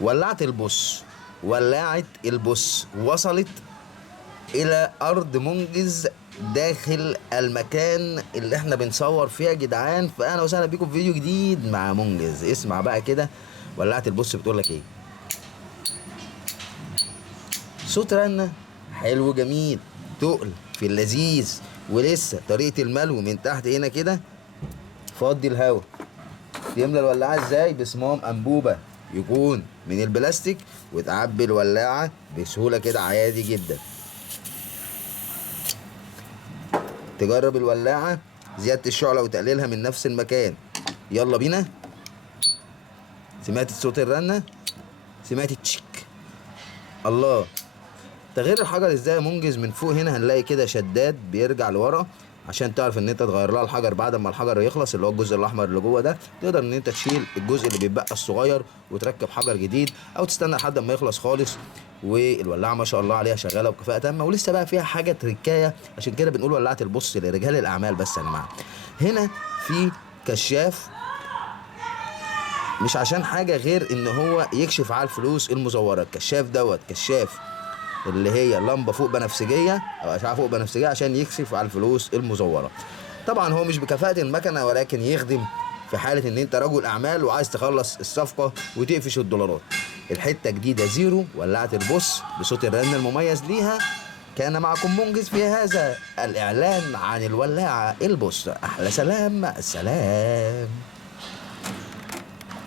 ولاعة البص، ولاعة البص وصلت الى ارض منجز داخل المكان اللي احنا بنصور فيه يا جدعان. فاهلا وسهلا بيكم في فيديو جديد مع منجز. اسمع بقى كده ولاعة البص بتقول لك ايه. صوت رنة حلو جميل، تقل في اللذيذ، ولسه طريقة الملو من تحت هنا كده. فضي الهواء. تملى الولاعة ازاي؟ بصمام انبوبة يكون من البلاستيك، وتعبي الولاعة بسهولة كده عادي جدا. تجرب الولاعة زيادة الشعلة وتقليلها من نفس المكان. يلا بينا. سمعت صوت الرنة؟ سمعت التشيك؟ الله. تغيير الحجر ازاي يا منجز؟ من فوق هنا هنلاقي كده شداد بيرجع لورا، عشان تعرف ان انت تغير لها الحجر بعد ما الحجر يخلص، اللي هو الجزء الاحمر اللي جوه ده. تقدر ان انت تشيل الجزء اللي بيتبقى الصغير وتركب حجر جديد، او تستنى لحد ما يخلص خالص. والولاعه ما شاء الله عليها شغاله بكفاءه تامه، ولسه بقى فيها حاجه تركايه، عشان كده بنقول ولاعه البص لرجال الاعمال بس يا جماعه. هنا في كشاف، مش عشان حاجه غير ان هو يكشف على الفلوس المزوره. الكشاف دوت كشاف اللي هي لمبه فوق بنفسجيه او اشعه فوق بنفسجيه، عشان يكشف على الفلوس المزوره. طبعا هو مش بكفاءه المكنه، ولكن يخدم في حاله ان انت رجل اعمال وعايز تخلص الصفقه وتقفش الدولارات. الحته جديده زيرو ولاعه البص بصوت الرن المميز ليها. كان معكم منجز في هذا الاعلان عن الولاعه البص. احلى سلام، مع السلام.